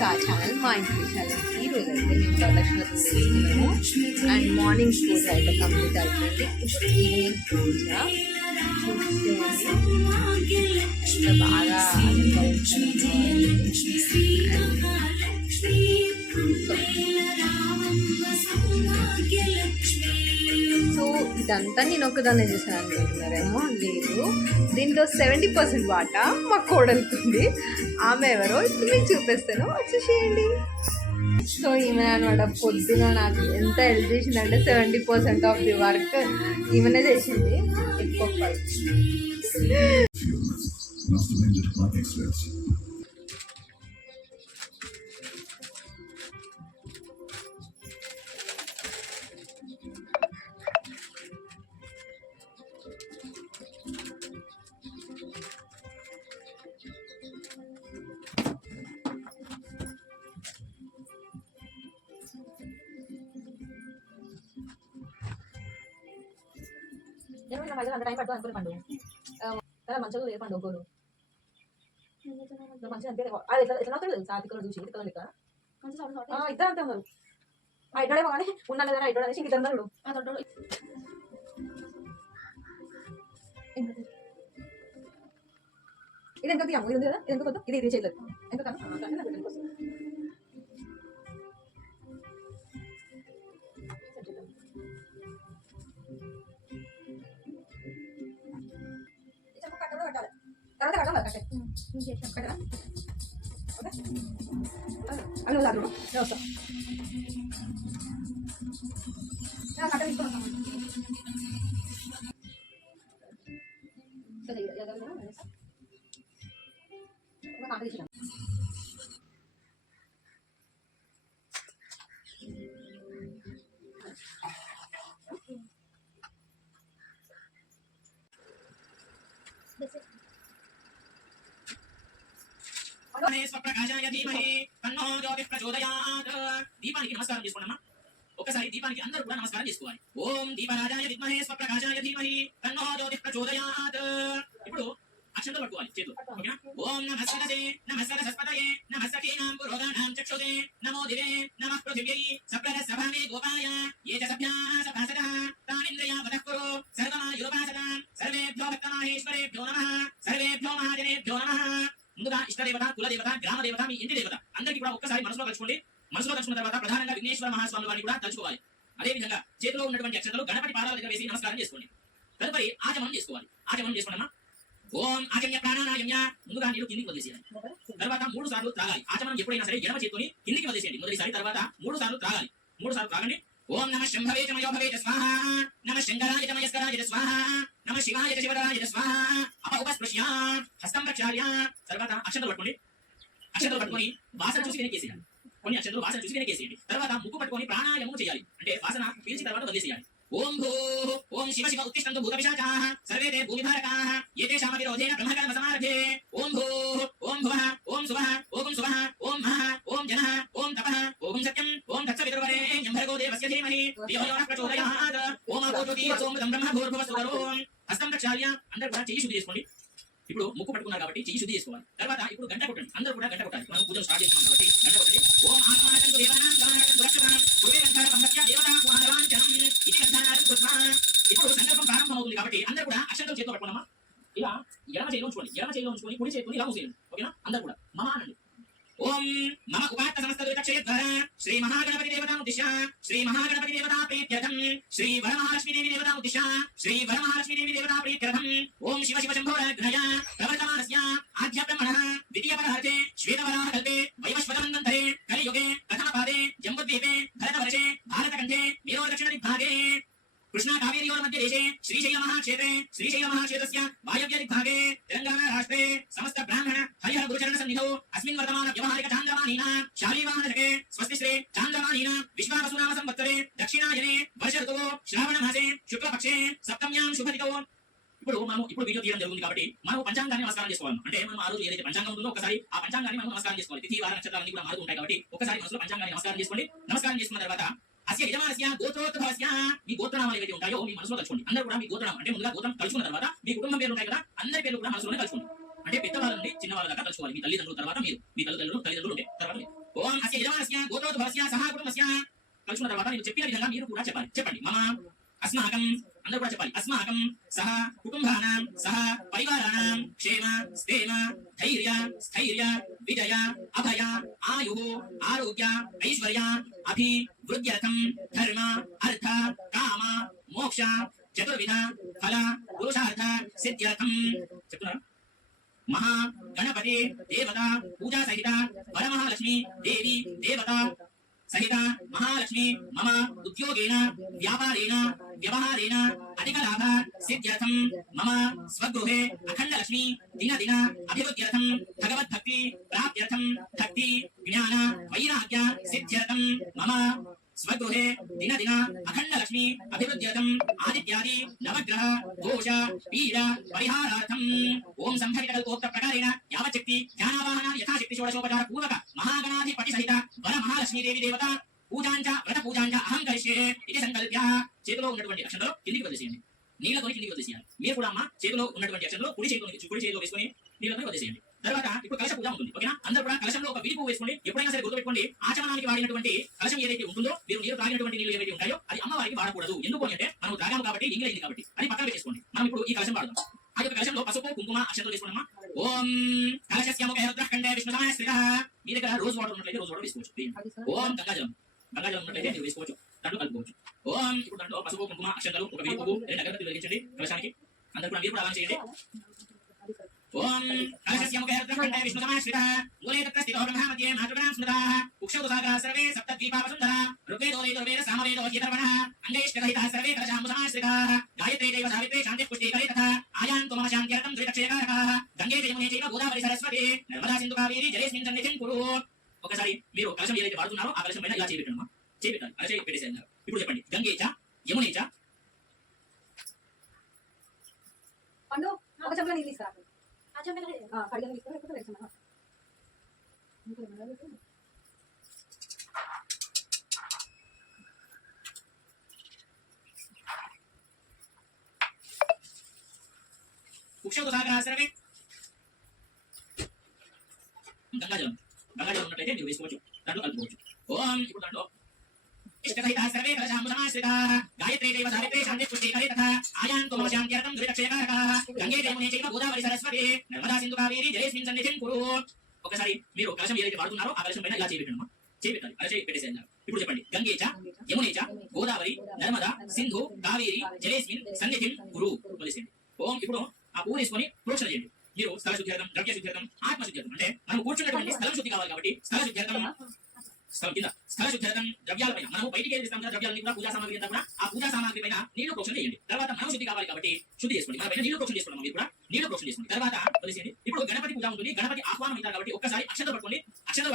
కా ఛానల్ మా ఇంటి విషయాలు. ఈరోజు అయితే మేము వరలక్ష్మి తీసుకున్నాము అండ్ మార్నింగ్ పూజ అయితే కంప్లీట్ అయిపోయింది. ఇప్పుడు ఈవినింగ్ పూజ చూస్తే బాగా సో ఇదంతా నేను ఒకదాన్ని చేశాను అనుకుంటున్నారేమో. లేదు, దీంట్లో 70% వాటా మా కోడలుకుంది. ఆమె ఎవరో ఇప్పుడు మీకు చూపిస్తాను, వచ్చేసేయండి. సో ఈమె అనమాట పొద్దున నాకు ఎంత హెల్ప్ చేసిందంటే 70% ఆఫ్ ది వర్క్ ఈమెనే చేసింది. ఎక్కువ అంత టైం పడుతుంది అనుకునే పండు మంచిగా లేదు పండు ఒక్కరు మంచిగా అంతే. అది ఎట్లా ఎట్లా అవుతాడు సాధికలో చూసి ఇతర లెక్క ఇద్దరు అంతే ఉన్నారు. ఆ ఇద్దడేమో కానీ ఉన్నాను కదా ఇద్దరు అనేసి ఇద్దరు ఇది ఎంత తీయము. ఇది ఉంది కదా, ఇది ఎంత కొద్దు, ఇది చేయలేదు ఎంత తర్వాత కట్టాలి కట్టే కట్టరా అని వద్దు వస్తా కట్ట తీసుకున్నాం. దీపానికి నమస్కారం చేసుకోండి. ఒకసారి దీపానికి అందరూ కూడా నమస్కారం చేసుకోవాలి. ఓం దీపరాజాయ విద్మహే స్వప్రకాశాయ ధీమహి తన్నో జ్యోతిః ప్రచోదయాత్. ఇప్పుడు అక్షంతలు పట్టుకోవాలి చేతులు. ఓకేనా? ఓం నమస్సరసే నమస్సరసస్పతయే నమస్సఖీనాం పురోగానాం చక్షుదే నమో దివే నమః పృథివ్యై సప్రదస్సభామే గోపాయ ఏ చ సభ్యాః సభాసదః తానింద్రియా వదః కురు సర్వమాయుపాసదాం సర్వేభ్యో భక్తమాహేశ్వరేభ్యో నమః సర్వేభ్యో మహాజనేభ్యో నమః. ముందుగా ఇష్టదేవత, కులదేవత, గ్రామదేవత, మీ ఇంటి దేవత అందరికీ కూడా ఒక్కసారి మనసులో కలుసుకోండి. మనసులో కలుసుకున్న తర్వాత ప్రధానంగా విఘ్నేశ్వర మహాస్వామి వారిని కూడా తలుచుకోవాలి. అదే విధంగా చేతిలో ఉన్నటువంటి అక్షంతలు గణపతి పాదాల దగ్గర వేసి నమస్కారం చేసుకోండి. తదుపరి ఆచమనం చేసుకోవాలి. ఆచమనం చేసుకోండి. ఓం ఆచమ్య ప్రాణాయామ్య. ముందుగా నీళ్ళు కిందికి వదిలేసేయాలి. తర్వాత 3 సార్లు త్రాగాలి. ఆచమనం ఎప్పుడైనా సరే ఎడమ చేతిని కిందికి వదిలేసేయండి మొదటిసారి. తర్వాత 3 సార్లు త్రాగాలి. 3 సార్లు త్రాగండి. ఓం నమః శంభవే చ మయోభవే చ స్వాహా నమః శంకరాయ చ మయస్కరాయ చ స్వాహా నమః శివాయ చ శివరాయ చ స్వాహా ఉపస్పృశ్య హస్తం ప్రక్షాళ్య. తర్వాత అక్షంతలు పట్టుకోండి. అక్షంతలు పట్టుకొని వాసన చూసి వెనకేసేయాలి. కొన్ని అక్షంతలు వాసన చూసి వెనకేసేయండి. తర్వాత ముక్కు పట్టుకొని ప్రాణాయామం చేయాలి. అంటే వాసన పీల్చిన తర్వాత వదిలేసేయాలి. ఓం భూ ఓం శివ శివ ఉత్తిష్టంతు భూత పిశాచాః సర్వే తే భూమిధారకాః ఏతేషాం విరోధేన బ్రహ్మకర్మ సమారభే. ఓం భూ ఓం భువః ఓం సువః ఓం సువః ఓం మహః ఓం జనః ఓం తపః ఓం సత్యం ఓం తత్సవితుర్వరేణ్యం భర్గో దేవస్య ధీమహి ధియో యో నః ప్రచోదయాత్. ఓం అపోజ్యోతి సోమృతం బ్రహ్మ భూర్భువః స్వరోం. హస్తం ప్రక్షాళ్య. అందరూ కూడా చెయ్యి శుద్ధి చేసుకోండి. ఇప్పుడు ముక్కు పట్టుకున్నారు కాబట్టి చెయ్యి శుద్ధి చేసుకోవాలి. తర్వాత ఇప్పుడు గంట కొట్టండి. అందరూ కూడా గంట కొట్టాలి. మనం పూజలు స్టార్ట్ చేస్తున్నాం కాబట్టి గంట కొట్టండి. ఓం ఆత్మానందు దేవానాం గమనానందు రక్షతాం పూర్వే గంటాన సంభక్త్యా దేవతా కుహారవాంచనం ఇది గంటానారం కృష్ణ. ఇప్పుడు సంకల్పం ప్రారంభం అవుతుంది కాబట్టి అందరూ కూడా అక్షంతలు చేతిలో పట్టుకున్నామా. ఇలా ఎడమ చేతిలో ఉంచుకోండి. ఎడమ చేతిలో ఉంచుకొని కుడి చేతిని ఇలా మూసేయండి. ఓకేనా? అందరూ కూడా మమ అనండి. ఓం మమ ఉపాత్త సమస్త దురితక్షయద్వార శ్రీ మహాగణపతి దేవతాముద్దిశ్య శ్రీ మహాగణపతి దేవతా ప్రీత్యర్థం శ్రీ వరమహాలక్ష్మీ దేవి దేవతాముద్దిశ్య శ్రీ వరమహాలక్ష్మీ దేవి దేవతా ప్రీత్యర్థం ఓం శివ శివ శంభోరగ్నయ ప్రవర్తమానస్య ఆద్య బ్రహ్మణః ద్వితీయ పరహర్తే శ్వేతవరాహ కల్పే వైవస్వతమంతరే కలియుగే ప్రథమ పాదే జంబుద్వీపే భరతవర్షే భారతఖండే మేరో దక్షిణ దిగ్భాగే కృష్ణా కావేరీయోర్ మధ్య దేశే శ్రీశైల మహాక్షేత్రే శ్రీశైల మహాక్షేత్రస్య వాయవ్య దిగ్భాగే తెలంగాణ రాష్ట్రే సమస్త బ్రాహ్మణ హరిహర గురుచరణ సన్నిధౌ అస్మిన్ వర్తమాన వ్యవహారిక చాంద్రమానీనా శాలీవాహనకే స్వస్తి శ్రీ చాంద్రమానీనా విశ్వావసునామ సంవత్సరే దక్షిణాయనే వర్ష ఋతువు శ్రావణ మాసే శుక్లపక్షే సప్తమ్యాం శుభతిథౌ. ఇప్పుడు వీడియో తీయడం జరుగుతుంది కాబట్టి మనం పంచాంగాన్ని నమస్కారం చేసుకోవాలి. అంటే మనం ఆ రోజు ఏదైతే పంచాంగం ఉందో ఒకసారి ఆ పంచాంగాన్ని మనం నమస్కారం చేసుకోవాలి. తిథి వార నక్షత్రాలన్నీ కూడా మారుతూ ఉంటాయి కాబట్టి ఒకసారి మనసులో పంచాంగాన్ని నమస్కారం చేసుకోండి. నమస్కారం చేసుకున్న తర్వాత అస్య యజమానస్య గోత్రోద్భవస్య మీ గోత్రనామాలు ఏవైతే ఉంటాయో మీ మనసులో తలుచుకోండి. అందరూ కూడా మీ గోత్రనామం అంటే ముందుగా గోత్రం తలుచుకున్న తర్వాత మీ కుటుంబం పేరు ఉంటాయి కదా, అందరి పేర్లు కూడా మనసులోనే తలుచుకోండి. అంటే పెద్దవాళ్ళ నుండి చిన్నవాళ్ళ దాకా తలుచుకోవాలి. మీ తల్లిదండ్రుల తర్వాత మీరు, మీ తల్లిదండ్రులు ఉంటాయి తర్వాత మీరు. గృహస్య యజమానస్య గోత్రోద్భవస్య సహ కుటుంబస్య కలుసుకున్న తర్వాత నేను చెప్పిన విధంగా మీరు కూడా చెప్పాలి. చెప్పండి. మమ అస్మాకం, అందరూ కూడా చెప్పాలి. అస్మాకం సహ కుటుంబానాం సహ పరివారాణం క్షేమ స్థేమ ధైర్య స్థైర్య విజయ అభయ ఆయు ఆరోగ్య ఐశ్వర్య అభివృద్ధ్యర్థం ధర్మ అర్థ కామ మోక్ష చతుర్విధ ఫల పురుషార్థ సిద్ధ్యర్థం చెప్తున్నారు. మహా గణపతి దేవత పూజా సహిత వరమహాలక్ష్మి దేవి దేవత సహిత మహాలక్ష్మి మమ ఉద్యోగేన వ్యాపారేణ వ్యవహారేణ అధిక లాభ సిద్ధ్యర్థం మమ స్వగృహే అఖండ లక్ష్మి దిన దిన అభివృద్ధ్యర్థం భగవద్భక్తి ప్రాప్త్యర్థం భక్తి జ్ఞాన వైరాగ్య సిద్ధ్యర్థం మమ స్వగృహే దిన దిన అఖండ లక్ష్మి అభివృద్ధ్యర్థం ఆదిత్యాది నవగ్రహ దోష పీడ పరిహారార్థం ఓం సంభవితకల్పోక్త ప్రకారేణ యావచ్చక్తి జ్ఞానావాహన యథాశక్తి షోడశోపచార పూర్వక మహాగణాధిపతి సహిత వర మహాలక్ష్మీ దేవి దేవత పూజాంచ వ్రత పూజాంచ అహం కరిష్యే ఇది సంకల్ప్య. చేతిలో ఉన్నటువంటి అక్షంతలో కిందికి వదిలేసేయండి. నీళ్ళతో కిందికి వదిలేసేయాలి. మీరు కూడా అమ్మ చేతిలో ఉన్నటువంటి అక్షంతలో కుడి చేతిలో వేసుకొని నీళ్ళతో వదిలేసేయండి. తర్వాత ఇప్పుడు కలశ పూజ ఉంటుంది. ఓకేనా? అందరూ కూడా కలశంలో ఒక విడి పువ్వు వేసుకోండి. ఎప్పుడైనా సరే గుర్తుపెట్టుకోండి, ఆచమనానికి వాడినటువంటి కలశం ఏదైతే ఉంటుందో, మీరు నీరు తాగినటువంటి నీళ్ళు ఏవైతే ఉంటాయో అది అమ్మవారికి వాడకూడదు. ఎందుకు అంటే మనం తాగాము కాబట్టి ఇంగిలైంది కాబట్టి అది పక్కన వేసుకోండి. మనం ఇప్పుడు ఈ కలశం వాడదాం. ఆ యొక్క కలశంలో పసుపు కుంకుమ అక్షంతలు వేసుకోండి. ఓం కలశస్య ముఖే రుద్రఖండే విష్ణు సమాశ్రితః. మీ దగ్గర రోజు వాటర్ ఉన్నట్లయితే రోజు వాటర్ వేసుకోవచ్చు. ఓం గంగాజలం ఉన్నట్లయితే మీరు వేసుకోవచ్చు. దాంట్లో కలుపుకోవచ్చు. ఓం ఇప్పుడు దాంట్లో పసుపు కుంకుమ అక్షంతలు ఒక విడి పువ్వు 2 అగరబత్తులు వెలిగించండి కలశానికి. అందరూ కూడా మీరు కూడా అలా చేయండి. ఓం కలశస్య ముఖే రుద్రఖండే విష్ణు సమాశ్రితః. మూలే తత్ర స్థితో బ్రహ్మ మధ్యే మాతృగణాం స్మృతః. కుక్షౌ సాగరాः సర్వే సప్తద్వీపావసుంధరా. ఋగ్వేదో వేదో సామవేదో అధ్యతర్వణः. అంగైష్ఠరహితः సర్వే కలశాంబు సమాశ్రితాः. గాయత్రీ దైవ సావిత్రీ శాంతిః పుష్టికరే తథా. ఆయాంతు మమ శాంత్యర్థం త్రిదక్షయకారకాः. గంగే యమునే చైవ గోదావరి సరస్వతి నర్మదా సింధు కావేరీ జలేస్మిన్ సన్నిధిం కురు. ఒకసారి మీరు కలశం ఏదైతే వాడుతున్నారో ఆ కలశం పైన ఇలా చేయబెట్టండి. చేయబెట్టాలి. అలా చేయి పెట్టేసేయండి. ఇప్పుడు చెప్పండి. గంగే చ యమునే చ. పండు ఒక చెంబులో నీళ్ళు తీసుకురా. ఆ చెంబులో కడిగిన తీసుకురా. లేకపోతే వేసుకున్నా. కుక్షౌ సాగరాः సర్వే. గంగాజలం ఉన్నట్లయితే మీరు వేసుకోవచ్చు. దాంట్లో కలుపుకోవచ్చు. ఓం ఇప్పుడు దాంట్లో ఇష్టకహితः సర్వే కలశాంబు సమాశ్రితాः. గాయత్రీ దైవ సావిత్రీ శాంతిః పుష్టికరే తథా. ఆయాంతు మమ శాంత్యర్థం త్రిదక్షయకారకాः. గంగే యమునే చైవ గోదావరి సరస్వతి నర్మదా సింధు కావేరీ జలేస్మిన్ సన్నిధిం కురు. ఒకసారి మీరు కలశం ఏదైతే వాడుతున్నారో ఆ కలశం పైన ఇలా చేయబెట్టండి. చేయబెట్టాలి. అలా చేయి పెట్టేసేయండి. ఇప్పుడు చెప్పండి. గంగే చ యమునే చ గోదావరి నర్మదా సింధు కావేరీ జలేస్మిన్ సన్నిధిం కురు వదిలేసేయండి. ఓం ఇప్పుడు ఆ పువ్వు తీసుకొని ప్రోక్షణ చేయండి. మీరు స్థల శుద్ధ్యర్థం, ద్రవ్య శుద్ధ్యర్థం, ఆత్మ శుద్ధ్యర్థం అంటే మనం కూర్చున్నటువంటి స్థలం శుద్ధి కావాలి కాబట్టి స్థల శుద్ధ్యర్థం, స్థలం కింద స్థల శుద్ధ్యర్థం ద్రవ్యాలపైన మనం బయటికి వెళ్ళిస్తాం కదా ద్రవ్యాలని కూడా పూజా సామాగ్రి అంతా కూడా ఆ పూజా సామాగ్రి పైన నీళ్లు ప్రోక్షణ చేయండి. తర్వాత మనం శుద్ధి కావాలి కాబట్టి శుద్ధి చేసుకోండి. మన పైన నీళ్లు ప్రోక్షణ చేసుకున్నాం. మీరు కూడా నీళ్లు ప్రోక్షణ చేసుకోండి. తర్వాత వదిలేసేయండి. ఇప్పుడు గణపతి పూజ ఉంటుంది. గణపతి ఆహ్వానం ఇస్తారు కాబట్టి ఒక్కసారి అక్షంతలు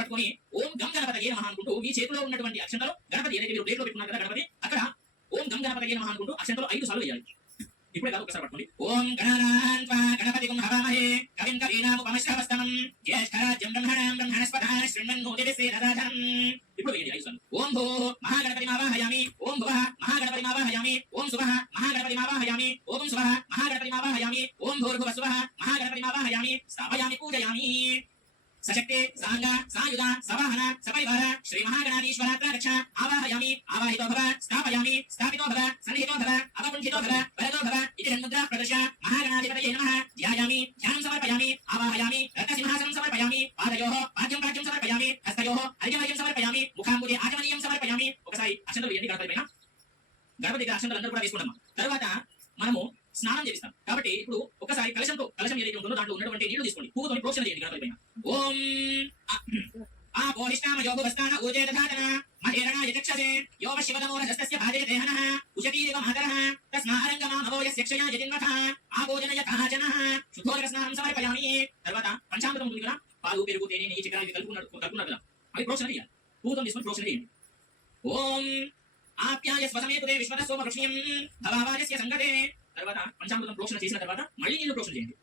పట్టుకొని ఓం గం గణపతయే నమః అనుకుంటూ మీ చేతిలో ఉన్నటువంటి అక్షంతలు గణపతి ఏదైతే మీరు ప్లేట్లో పెట్టుకున్నారు కదా గణపతి అక్కడ ఓం గం గణపతయే నమః అనుకుంటూ అక్షంతలు 5 సార్లు వేయాలి. ఇప్పుడే కాదు ఒకసారి పట్టుకోండి. ఓం గణానాన్ త్వా గణపతిం హవామహే కవిం కవీనాముపమశ్రవస్తమం జ్యేష్ఠరాజ్యం బ్రహ్మణస్పతః శృణ్వన్నోతిభిస్సేదసాదనం. ఇప్పుడు వేయండి 5 సార్లు. ఓం భూ మహాగణపతిమావాహయామి. ఓం భువః మహాగణపతిమావాహయామి. ఓం సువః మహాగణపతిమావాహయామి. ఓం సువః మహాగణపతిమావాహయామి. ఓం భూర్భువస్సువః మహాగణపతిమావాహయామి. స్థాపయామి పూజయామి. సశక్తే సాంగ సాయుధ సవాహన సపరివార శ్రీ మహాగణాధీశ్వరాత్ర రక్ష ఆవాహయామి. ఆవాహితో భవ స్థాపయామి. స్థాపితో భవ సన్నిహితో భవ అవకుంఠితో భవ వరదో భవ ఇది షణ్ముద్రా ప్రదర్శ మహాగణాధిపతయే నమః. ధ్యాయామి ధ్యానం సమర్పయామి. ఆవాహయామి రత్నసింహాసనం సమర్పయామి. పాదయోః పాద్యం సమర్పయామి. హస్తయోః అర్ఘ్యం సమర్పయామి. ముఖాంబుధే ఆచమనీయం సమర్పయామి. ఒకసారి అక్షంతలు వేయండి గణపతి పైన. గణపతి దగ్గర అక్షంతలు అందరూ కూడా వేసుకుంటాం. తర్వాత మనము స్నానం చేపిస్తాం కాబట్టి ఇప్పుడు ఒకసారి కలశం ఏదైతే ఉంటుందో దాంట్లో ఉన్నటువంటి నీళ్లు తీసుకోండి. పువ్వుతో ప్రోక్షణ చేయండి గణపతి పైన. ఓం ఆపోహిష్టామయోగవస్థాన ఊర్జే దధాతన మహేరణాయ చక్షసే యోవ శివతమోరజస్తస్య భాజే దేహనః ఉషతీరివ మాతరః తస్మారంగమామవో యస్యక్షయా యజిన్వథ ఆభోజనయథాచనః. శుద్ధోదక స్నానం సమర్పయామి. తర్వాత పంచామృతం ఉంటుంది కదా పాలు పెరుగు తేనె నెయ్యి చక్కెర ఇవి కలుపుకున్నారు కదా అవి ప్రోక్షణ చేయాలి. పువ్వుతో తీసుకొని ప్రోక్షణ చేయండి. ఓం ఆప్యాయ స్వసమేతుదే విశ్వత సోమ వృష్ణ్యం భవావాజస్య సంగతే. తర్వాత పంచామృతం ప్రోక్షణ చేసిన తర్వాత మళ్ళీ నీళ్లు ప్రోక్షణ చేయండి.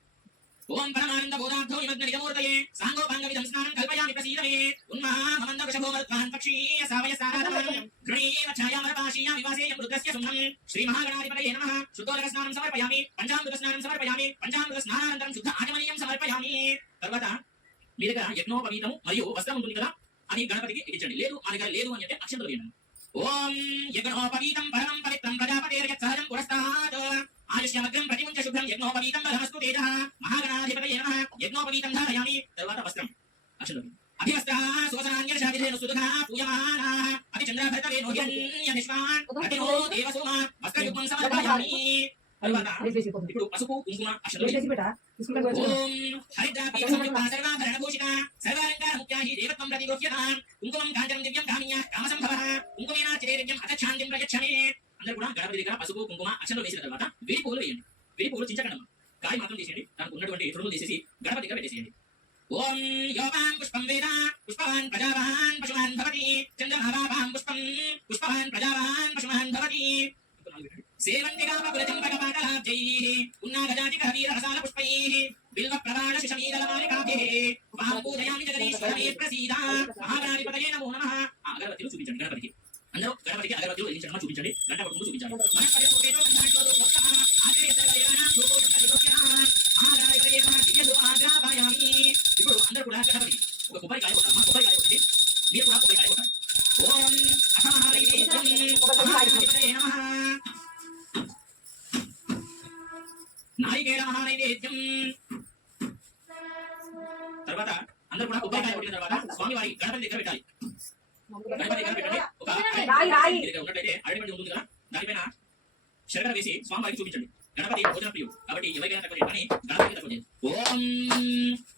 ఓం పరమానంద బోధార్థో నిమగ్న నిజమూర్తయే సాంగోపాంగవిధం స్నానం కల్పయామి ప్రసీదమే. ఉన్మహామమంద వృషభోమరుత్వాన్ పక్షీయ సావయ సారథమం గృణీవ ఛాయామరపాశీయ వివాసేయం రుద్రస్య సుమ్నం. శ్రీ మహాగణాధిపతయే నమః. శుద్ధోదక స్నానం సమర్పయామి. పంచామృత స్నానం సమర్పయామి. పంచామృత స్నానానంతరం శుద్ధ ఆచమనీయం సమర్పయామి. తర్వాత మీ దగ్గర యజ్ఞోపవీతం మరియు వస్త్రం ఉంటుంది కదా అది గణపతికి ఎక్కించండి. లేదు మా దగ్గర లేదు అని అంటే అక్షంతలు వేయండి. ఓం యజ్ఞోపవీతం పరమం పవిత్రం ప్రజాపతేర్యత్ సహజం పురస్తాత్ ఆయుష్యమగ్రం ప్రతిముంచ శుభ్రం యజ్ఞోపవీతం బలమస్తు తేజః మహాగణాధిపతయే నమః యజ్ఞోపవీతం ధారయామి. తరువాత వస్త్రం అక్షంతలు అభివస్త్రాः సువసనాన్యర్షాదిధేను సుదుఃఖాः పూయమానాः అభిచంద్రభర్తవేనో హిరణ్యనిష్మాన్ అతినో దేవసోమ వస్త్రయుగ్మం సమర్పయామి. తరువాత ఇప్పుడు పసుపు కుంకుమ అక్షంతలు ఓం హరిద్రాపి సంయుక్త సర్వాభరణభూషిత సర్వాలంకార ముఖ్యాహి దేవత్వం ప్రతిగోహ్యతాం కుంకుమం కాంచనం దివ్యం కామిన్యా కామసంభవః కుంకుమేనా చిరేర్యం అతఛాంతిం ప్రయచ్చమే. అందరూ కూడా గణపతి దగ్గర పసుపు కుంకుమ అక్షంతలు వేసిన తర్వాత విడి పువ్వులు వేయండి. విడి పువ్వులు చించకండి, కాయ మాత్రం తీసేయండి. దానికి ఉన్నటువంటి తొడుగులు తీసేసి గణపతి దగ్గర పెట్టేసేయండి. ఓం యోపాం పుష్పం వేద పుష్పవాన్ ప్రజావాన్ పశుమాన్ భవతి చంద్రమావాపాం పుష్పం పుష్పవాన్ ప్రజావాన్ పశుమాన్ భవతి. సేవంతికాపకులచంపకపాటలాబ్జైః ఉన్నాగజాతిక వీరరసాల పుష్పైః బిల్వ ప్రవాణ శిశమీదలమాలికాభ్యః వాం పూజయామి జగదీశ్వరమే ప్రసీద. మహాగణాధిపతయే నమో నమః. ఆ అగరబత్తిలు చూపించండి గణపతికి. అందరూ గణపతికి అగరబత్తిలు వెలిగించడం చూపించండి. గంట కొట్టుకుంటూ చూపించాలి. ఇప్పుడు అందరూ కూడా గణపతి ఒక కొబ్బరికాయ కొట్టాలి. కొబ్బరికాయ కొట్టి మీరు కూడా కొబ్బరికాయ కొట్టాలి. ఓం అసమహానైవేద్యం నమః. నారికేళ మహానైవేద్యం. తర్వాత అందరూ కూడా కొబ్బరికాయ కొట్టిన తర్వాత స్వామి వారి గణపతి దగ్గర పెట్టాలి. గణపతి దగ్గర పెట్టండి. ఒక దగ్గర ఉన్నట్టయితే అరటిపండు ఉంటుంది కదా, దానిపైన శర్కర వేసి స్వామి వారికి చూపించండి. గణపతి భోజన ప్రియుడు కాబట్టి ఎవరికైనా తక్కువ కానీ గణపతికి తక్కువ చేయండి. ఓం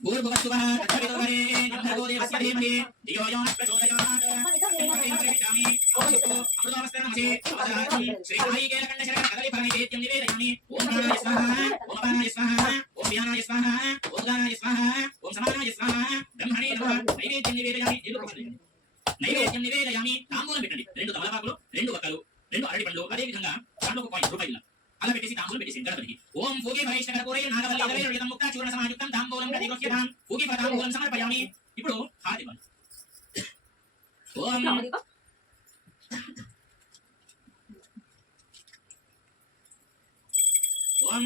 భూర్భువస్సువః తత్సవితుర్వరేణ్యం దేవస్య ధీమహి ధియో యో నః ప్రచోదయాత్. అమృతవస్త్రనమసే అవధారం శ్రీ నారికేళకండ శర్కర కదలి ఫలనైవేద్యం నివేదయామి. ఓం ప్రాణాయ స్వాహా ఓం అపానాయ స్వాహా ఓం వ్యానాయ స్వాహా ఓం గానాయ స్వాహా ఓం సమానాయ స్వాహా బ్రహ్మణే నమః. నైవేద్యం నివేదయామి. నైవేద్యం నివేదయామి. తాంబూలం పెట్టండి. 2 తమలపాకులు, 2 వక్కలు, 2 అరటి పండ్లు, అదే విధంగా దాంట్లో ఒక కాయిన్ రూపాయల అలా పెట్టేసి తాంబూలం పెట్టేసి గణపతికి. ఓం భూగి భైష్ణకరపూరే నాగవల్లి అదవేరుడితం ముక్త చూర్ణ సమాయుక్తం తాంబూలం ప్రతిగోహ్యతాం భూగి తాంబూలం సమర్పయామి. ఇప్పుడు హారతి ఇవ్వండి. ఓం ఓం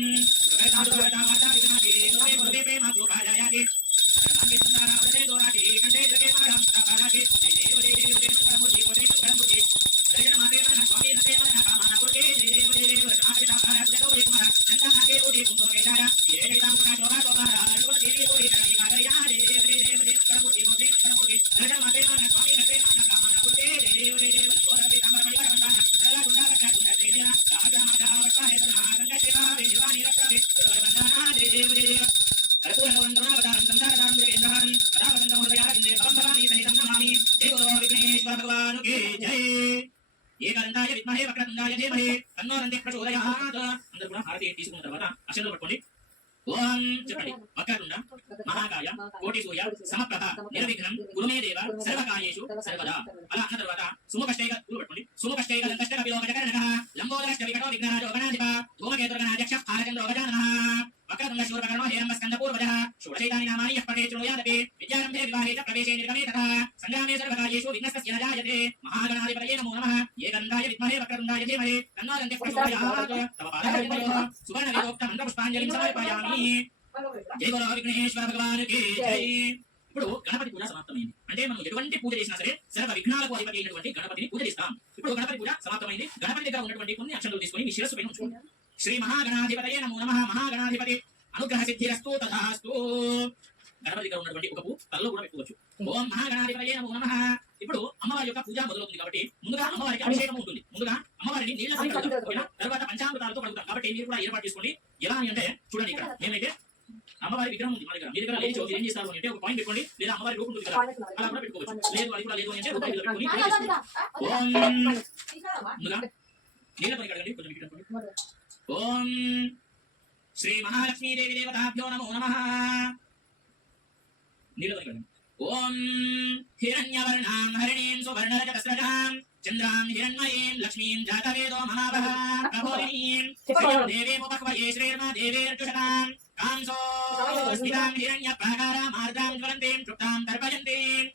ఏకదంతాయ విద్మహే వక్రతుండాయ ధీమహి తన్నో దంతి ప్రచోదయాత్. అందరూ కూడా హారతి తీసుకున్న తర్వాత అక్షంతలు పట్టుకోండి. ఓం చెప్పండి. వక్రతుండ మహాకాయ కోటి సూర్య సమప్రభ నిర్విఘ్నం గురుమే దేవ సర్వకార్యేషు సర్వదా. అలా అన్న తర్వాత సుముఖష్టైక పట్టుకోండి. సుముఖష్టైక దంతష్టక విలోకటకరణః లంబోదరష్ట వికటో విఘ్నరాజో గణాధిప ధూమకేతుర్గణాధ్యక్ష హారచంద్రో గజాననః వక్రతుండ శూర్పకర్ణో హిరణ్య స్కంద పూర్వజః షోడశైతాని నామాని యః పఠేత్ శృణోయాదపి విద్యారంభే వివాహే చ ప్రవేశే నిర్గమే తథా సంగ్రామే సర్వకార్యేషు విఘ్నస్తస్య న జాయతే. మహాగణాధిపతయే నమో నమః. ఏకదంతాయ విద్మహే వక్రతుండాయ ధీమహి తన్నో దంతి ప్రచోదయాత్. తవ పాదపద్మయోః సువర్ణ వేదోక్త మంత్రపుష్పాంజలిం సమర్పయామి. జై బలో విఘ్నేశ్వర భగవానుకి జై. ఇప్పుడు గణపతి పూజ సమాప్తమైంది. అంటే మనం ఎటువంటి పూజ చేసినా సరే సర్వ విఘ్నాలకు అధిపతి అయినటువంటి గణపతిని పూజ చేస్తాం. ఇప్పుడు గణపతి పూజ సమాప్తమైంది. గణపతి దగ్గర ఉన్నటువంటి కొన్ని అక్షంతలు తీసుకొని మీ శిరస్సు పైన ఉంచుకోండి. శ్రీ మహాగణాధిపతయే నమో నమః. మహాగణాధిపతి అనుగ్రహ సిద్ధిరస్తు తథాస్తు. గణపతి దగ్గర ఉన్నటువంటి ఒక పువ్వు తలలో కూడా పెట్టుకోవచ్చు. ఓం మహాగణాధిపతయే నమో నమః. ఇప్పుడు అమ్మవారి యొక్క పూజ మొదలవుతుంది కాబట్టి ముందుగా అమ్మవారికి అభిషేకం ఉంటుంది. ముందుగా అమ్మవారిని నీళ్ళతో కడుగుతాం, తర్వాత పంచామృతాలతో కడుగుతాం. కాబట్టి మీరు కూడా ఏర్పాటు చేసుకోండి. ఎలా అని అంటే చూడండి, ఇక్కడ మేమైతే అమ్మవారి విగ్రహం ఉంది మా దగ్గర. మీ దగ్గర లేని చోటు ఏం చేస్తారు అంటే ఒక పాయింట్ పెట్టుకోండి, లేదా అమ్మవారి రూపం ఉంటుంది కదా అలా కూడా పెట్టుకోవచ్చు. లేదు అది కూడా లేదు అంటే రూపాయి పెట్టుకొని ఓం ముందుగా నీళ్ళతో కడగండి. కొంచెం ఇక్కడ ఓం శ్రీ మహాలక్ష్మీదేవి దేవతాభ్యో నమో నమః. నీళ్ళతో కడగండి. ఓం హిరణ్యవర్ణాం హరిణీం సువర్ణరజతస్రజాం చంద్రాం హిరణ్మయీం లక్ష్మీం జాతవేదో మహావహ ప్రబోధినీం దేవీముపక్వయే శ్రీర్మా దేవేర్జుషతాం కాంసో స్మితాం హిరణ్య ప్రాకారాం ఆర్ద్రాం జ్వలంతీం తృప్తాం తర్పయంతీం.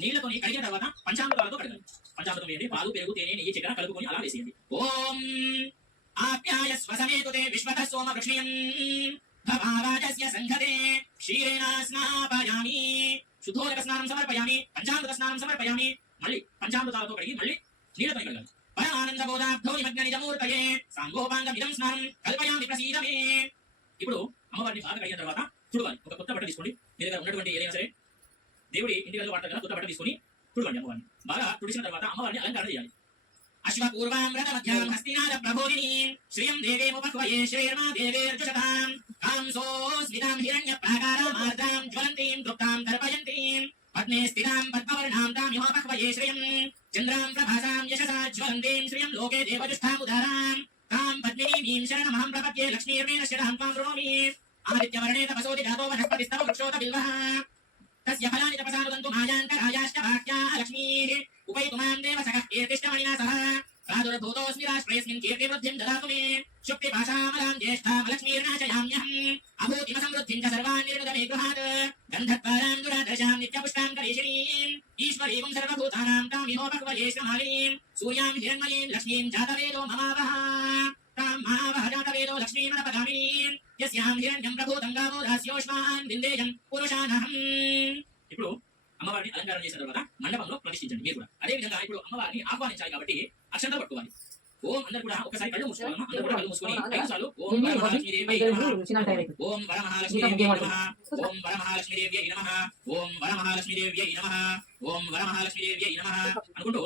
నీళ్లతో కడిగిన తర్వాత పంచామృతాలతో కడగండి. పంచామృతం వేయండి. పాలు, పెరుగు, తేనె, నెయ్యి, చక్కెర కలుపుకొని అలా వేసేయండి. ఓం ఆప్యాయ స్వసమేతుతే విశ్వతః సోమ వృష్ణియం భవారాజస్య సంఘతే క్షీరేణ స్నాపయామి. శుద్ధోదక స్నానం సమర్పయామి పంచామృత స్నానం సమర్పయామి మళ్ళీ పంచామృతాలతో కడిగి మళ్ళీ నీళ్ళతో కడగాలి పరమానంద బోధార్థో నిమగ్న నిజమూర్తయే సాంగోపాంగమిదం స్నానం కల్పయామి ప్రసీదమే ఇప్పుడు అమ్మవారిని బాగా కడిగిన తర్వాత తుడవాలి ఒక కొత్త బట్ట తీసుకోండి మీ దగ్గర ఉన్నటువంటి ఏదైనా సరే దేవుడి ఇంటి దగ్గర వాడతారు కదా కొత్త బట్ట తీసుకొని తుడవండి అమ్మవారిని బాగా తుడిచిన తర్వాత అమ్మవారిని అలంకరణ చేయాలి అశ్వపూర్వాం రథమధ్యాం హస్తినాద ప్రబోధినీం శ్రియం దేవేముపక్వయే శ్రీర్మా దేవేర్జుషతాం కాంసోస్మితాం హిరణ్యప్రాకారామార్ద్రాం జ్వలంతీం తృప్తాం తర్పయంతీం పద్మే స్థితాం పద్మవర్ణాం తామిమోపక్వయే శ్రియం చంద్రాం ప్రభాసాం యశసా జ్వలంతీం శ్రియం లోకే దేవజుష్టాముదారాం తాం పద్మినీం శరణమహం ప్రపద్యే లక్ష్మీర్మేణ శరణం త్వాం వృణోమి ఆదిత్యవర్ణే తపసోతి జాతో వనస్పతిస్తవ వృక్షోత బిల్వః తస్య ఫలాని తపసానుదంతు మాయాంకరాయాశ్చ భాగ్యాః లక్ష్మీః ఉపైతుమాం దేవసఖః కీర్తిష్టమణినా సహ ప్రాదుర్భూతోऽస్మి రాష్ట్రేऽస్మిన్ కీర్తివృద్ధిం దదాతు మే శుక్తిపాశామలాం జ్యేష్ఠాం లక్ష్మీర్నాశయామ్యహం అభూతిమ సమృద్ధిం చ సర్వాన్ నిర్నుద మే గృహాత్ గంధద్వారాం దురాదర్శాం నిత్యపుష్టాం కరీషిణీం ఈశ్వరీం సర్వభూతానాం తామిహోపక్వయే శ్రమాలీం సూర్యాం హిరణ్మయీం లక్ష్మీం జాతవేదో మమావహ తాం మహావహ జాతవేదో లక్ష్మీమనపగామీం యస్యాం హిరణ్యం ప్రభూతం గావో దాస్యోష్మాన్ విందేయం పురుషానహం ఇప్పుడు అమ్మవారిని అలంకారం చేసిన తర్వాత మండపంలో ప్రతిష్ఠించండి మీరు కూడా అదే విధంగా ఇప్పుడు అమ్మవారిని ఆహ్వానించాలి కాబట్టి అక్షంతలు పట్టుకోవాలి ఓం అందరూ కూడా ఒకసారి కళ్ళు మూసుకోవాలి అందరూ కూడా కళ్ళు మూసుకొని 5 సార్లు ఓం వరమహాలక్ష్మీదేవి నమః ఓం వరమహాలక్ష్మీదేవి నమః ఓం వరమహాలక్ష్మీదేవి నమః ఓం వరమహాలక్ష్మీదేవి నమః ఓం వరమహాలక్ష్మీదేవి నమః అనుకుంటూ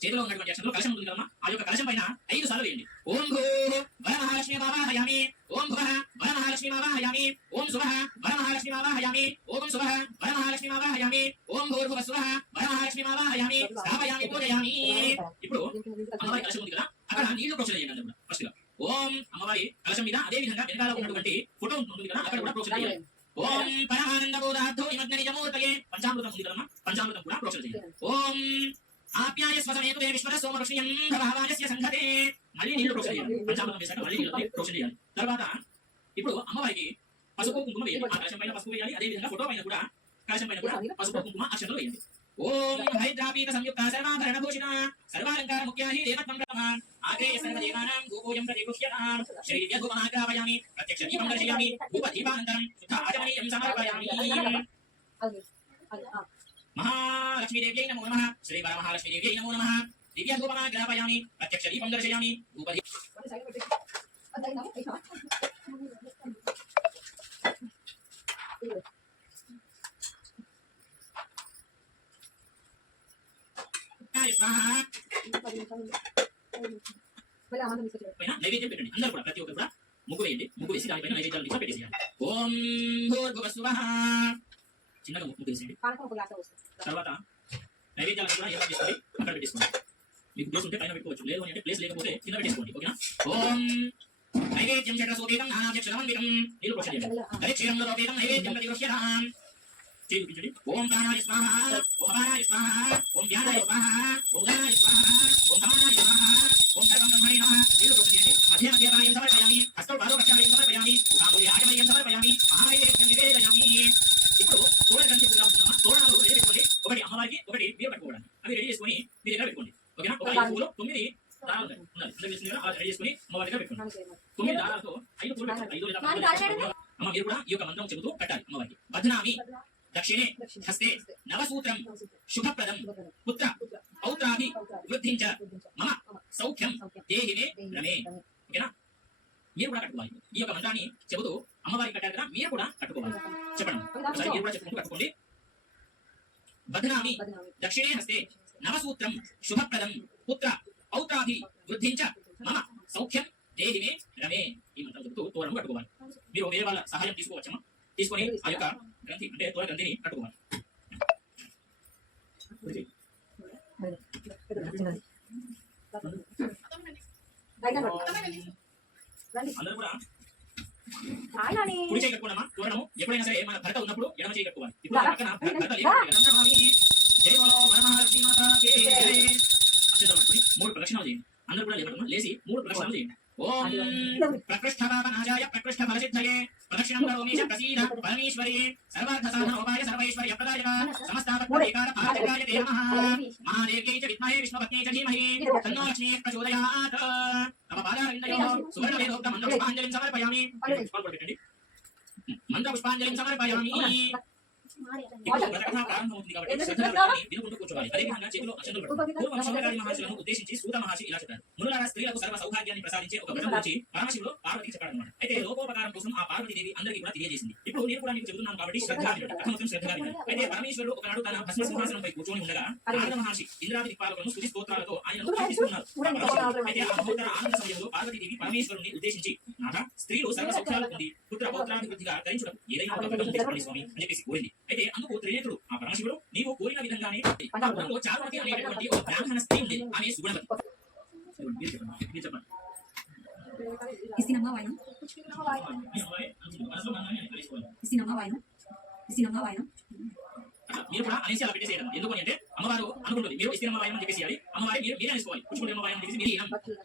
చేతిలో ఉన్నటువంటి అక్షంలో కలశం ఉంటుంది కదమ్మా ఆ యొక్క కలశం పైన 5 సార్లు వేయండి ఓం భూ వరమహాలక్ష్మీ వావాహయామి ఓం భువః వరమహాలక్ష్మీ వావాహయామి ఓం శుభః వరమహాలక్ష్మీ వావాహయామి ఓం శుభః వరమహాలక్ష్మీ వావాహయామి ఓం భూర్భువస్సువః వరమహాలక్ష్మీ వావాహయామి స్థాపయామి పూజయామి ఇప్పుడు అమ్మవారి కలశం ఉంది కదా అక్కడ నీళ్లు ప్రోక్షణ చేయండి అందరూ ఫస్ట్ గా ఓం అమ్మవారి కలశం మీద అదే విధంగా వెనకాల ఉన్నటువంటి ఫోటో ఉంటుంది కదా అక్కడ కూడా ప్రోక్షణ చేయాలి ఓం పరమానంద బోధార్థో నిమగ్న నిజమూర్తయే పంచామృతం ఉంది కదమ్మా పంచామృతం కూడా ప్రోక్షణ చేయాలి ఓం ఆప్యాయ స్వసమేతు దే విశ్వర సోమఋషియం భవావాజస్య సంఘతే మళ్ళీ నీళ్లు ప్రోక్షణ చేయాలి పంచామృతం వేసాక మళ్ళీ నీళ్లు ప్రోక్షణ చేయాలి తర్వాత ఇప్పుడు అమ్మవారికి పసుపు కుంకుమ వేయాలి ఆ కలశం పైన పసుపు వేయాలి అదే విధంగా ఫోటో పైన కూడా కలశం పైన కూడా పసుపు కుంకుమ అక్షంతలు వేయండి ఓం హైద్రాపీత సంయుక్త సర్వాభరణ భూషిత సర్వాలంకార ముఖ్యాహి దేవత్వం ప్రథమాన్ ఆగ్రేయ సర్వదేవానాం గోపూయం ప్రతిగృహ్యతాం శ్రీర్య ధూపమాగ్రాపయామి ప్రత్యక్ష దీపం దర్శయామి ధూప దీపానంతరం శుద్ధ ఆచమనీయం సమర్పయామి महालक्ष्मीदेव्यै नमो नमः श्री वरमहालक्ष्मीदेव्यै नमो नमः दिव्य धूपमाग्रापयामि प्रत्यक्ष दीपं दर्शयामि धूप నైవేద్యం పెట్టండి అందరూ కూడా ప్రతి ఒక్కరు కూడా ముగ్గు వేయండి ముగ్గు వేసి దానిపైన నైవేద్యాలు తీసి పెట్టేసేయాలి ఓం భూర్భువస్సువః చిన్నగా ముగ్గు వేసేయండి తర్వాత నైవేద్యాలను కూడా ఏర్పాటు చేసుకోండి అక్కడ పెట్టేసుకోండి మీకు ప్లేస్ ఉంటే పైన పెట్టుకోవచ్చు లేదు అంటే ప్లేస్ లేకపోతే కింద పెట్టేసుకోండి ఓకేనా ఓం నైవేద్యం చక్రసోపేతం నానాక్షరమందిరం నీళ్ళు ప్రోక్షణ చేయండి అదే క్షీరంలో రూపేతం నైవేద్యం ప్రతిగృహ్యతాం చేయి చూపించండి ఓం ప్రాణాయ స్వాహ ఓం అపానాయ స్వాహ ఓం వ్యానాయ స్వాహ ఓం ఉదానాయ స్వాహ ఓం సమానాయ స్వాహ ఓం సర్వం బ్రహ్మణే నమః నీళ్ళు ప్రోక్షణ చేయండి మధ్య మధ్య పాయం సమర్పయామి హస్తౌ పాదో రక్షాయం సమర్పయామి ఉదాములి ఆచమనీయం సమర్పయామి మహానైవేద్యం నివేదయామి ఇప్పుడు తోరణానికి పూజ అవుతుందమ్మా తోరణాలు రెడీ పెట్టుకోండి ఒకటి అమ్మవారికి ఒకటి మీరు పట్టుకోవడానికి అవి రెడీ చేసుకొని మీ దగ్గర పెట్టుకోండి ఓకేనా ఒక 5 పూలు 9 దారాలు ఉన్నాయి అందరూ తెలిసింది కదా రెడీ చేసుకొని అమ్మవారి దగ్గర పెట్టుకోండి 9 దారాలతో 5 పూలు పెట్టండి 5 లేదా 10 అమ్మ మీరు కూడా ఈ యొక్క మంత్రం చెబుతూ కట్టాలి అమ్మవారికి బధ్నామి దక్షిణే హస్తే నవసూత్రం శుభప్రదం పుత్ర పౌత్రాభి వృద్ధించ మమ సౌఖ్యం దేహి మే రమే ఓకేనా మీరు కూడా కట్టుకోవాలి ఈ యొక్క మంత్రాన్ని చెబుతూ అమ్మవారికి కట్టారు కదా మీరు కూడా కట్టుకోవాలి చెప్పండి ఒకసారి మీరు కూడా చెప్పుకుంటూ కట్టుకోండి బధ్నామి దక్షిణే హస్తే నవసూత్రం శుభప్రదం పుత్ర పౌత్రాభి వృద్ధించ మమ సౌఖ్యం దేహి మే రమే ఈ మంత్రం చెబుతూ తోరణం కట్టుకోవాలి మీరు వేరే వాళ్ళ సహాయం తీసుకోవచ్చమ్మా తీసుకొని ఆ యొక్క గ్రంథి అంటే తోర గ్రంథిని కట్టుకోవాలి అందరూ కూడా కుడి చేయి కట్టుకోనమ్మా తోరణము ఎప్పుడైనా సరే మన భర్త ఉన్నప్పుడు ఎడమ చేయి కట్టుకోవాలి ఇప్పుడు పక్కన భర్త లేకపోతే జై బోలో వరమహాలక్ష్మీ మాతాకి జై అక్షంతలు పట్టుకొని 3 ప్రదక్షిణాలు చేయండి అందరూ కూడా లేపడమ్మా లేచి 3 ప్రదక్షిణాలు చేయండి ఓం ప్రకృష్టపావనాజాయ ప్రకృష్ట ఫలసిద్ధయే ప్రదక్షిణం కరోమి ప్రసీద పరమేశ్వరి సర్వార్థ సాధనోపాయ సర్వైశ్వర్య ప్రదాయక సమస్తాపత్యేకార భారతకాయ తే నమః మహాదేవ్యై చ విద్మహే విష్ణుపత్న్యై చ ధీమహి తన్నో లక్ష్మీ ప్రచోదయాత్ తమ పాదారవిందయోః సువర్ణ వేదోక్త మంత్ర పుష్పాంజలిం సమర్పయామి పుష్పాలు పెట్టండి మంత్ర పుష్పాంజలిం సమర్పయామి ఇప్పుడు వ్రతకథ ప్రారంభమవుతుంది కాబట్టి శ్రద్ధగా వినుకుంటూ కూర్చోవాలి. అదేవిధంగా చేతిలో అక్షంతలు పట్టుకోవాలి. పూర్వం శౌనకాది మహర్షులను ఉద్దేశించి సూత మహర్షి ఇలా చెప్పారు: మునులారా, స్త్రీలకు సర్వ సౌభాగ్యాన్ని ప్రసాదించే ఒక వ్రతం గురించి పరమశివుడు పార్వతికి చెప్పాడన్నమాట. అయితే లోకోపకారం కోసం ఆ పార్వతీదేవి అందరికీ కూడా తెలియజేసింది. ఇప్పుడు నేను కూడా మీకు చెబుతున్నాను కాబట్టి శ్రద్ధగా వినండి. కథ మొత్తం శ్రద్ధగా వినండి. అయితే పరమేశ్వరుడు ఒకనాడు తన భస్మ సింహాసనంపై కూర్చొని ఉండగా నారద మహర్షి ఇంద్రాది దిక్పాలకులను స్తుతి స్తోత్రాలతో ఆయనను కీర్తిస్తున్నారు. అయితే ఆ మహోత్తర ఆనంద సమయంలో పార్వతీదేవి పరమేశ్వరుని ఉద్దేశించి, నాథ, స్త్రీలు సర్వ సౌఖ్యాలు పొంది పుత్ర పౌత్రాభివృద్ధిగా ధరించుటకు ఏదైనా ఒక వ్రతం చేసుకోండి స్వామి అని చెప్పేసి కోరింది. అయితే అందుకు త్రినేత్రుడు ఆ పరమశివుడు నీవు కోరిన విధంగానే ఆ వ్రతంలో చారుమతి అనేటటువంటి ఒక బ్రాహ్మణ స్త్రీ ఉంది. ఆమె సుగుణవతి. మీరు చెప్పండి. ఇసినమ్మ వాయనం ఇసినమ్మ వాయనం ఇసినమ్మ వాయనం. మీరు కూడా అనేసి అలా పెట్టేసేయడం. ఎందుకని అంటే అమ్మవారు అనుకుంటుంది మీరు ఇస్తే అమ్మవాయం అని చెప్పేసి అమ్మవారి మీరే అనేసుకోవాలి. పుచ్చుకుంటే అమ్మవాయం అని చెప్పేసి మీరు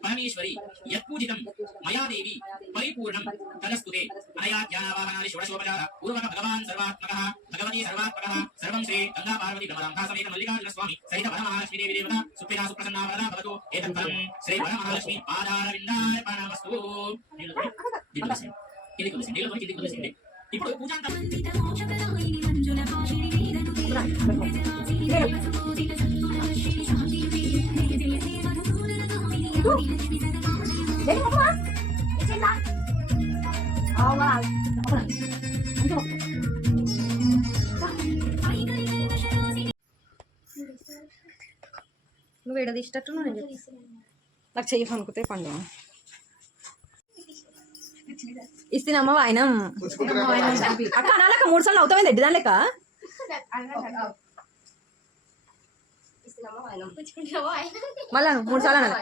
పరమేశ్వరి యత్పూజితం మయాదేవి పరిపూర్ణం తదస్తుతే అనయా జ్ఞానవాహనాది షోడశోపచార పూర్వక భగవాన్ సర్వాత్మకః భగవతి సర్వాత్మకః సర్వం శ్రీ గంగా పార్వతి బ్రహ్మరాంభా సమేత మల్లికార్జున స్వామి సహిత వరమహాలక్ష్మీ దేవి దేవత సుప్రీనా సుప్రసన్నా వరదా భవతు ఏతత్ఫలం శ్రీ వరమహాలక్ష్మి పాదారవిందార్పణమస్తు. కిందికి వదిలేసింది. ఇప్పుడు పూజాంతం నువ్వు ఏడదీసేటట్టు నేను నాకు చెయ్యి అనుకుతే పండు ఇస్తేనమ్మ వాయనం అక్క అనాలక 3 సార్లు అవుతామైంది ఎడ్డి దాని లెక్క మళ్ళా 3 సార్లు అనాలి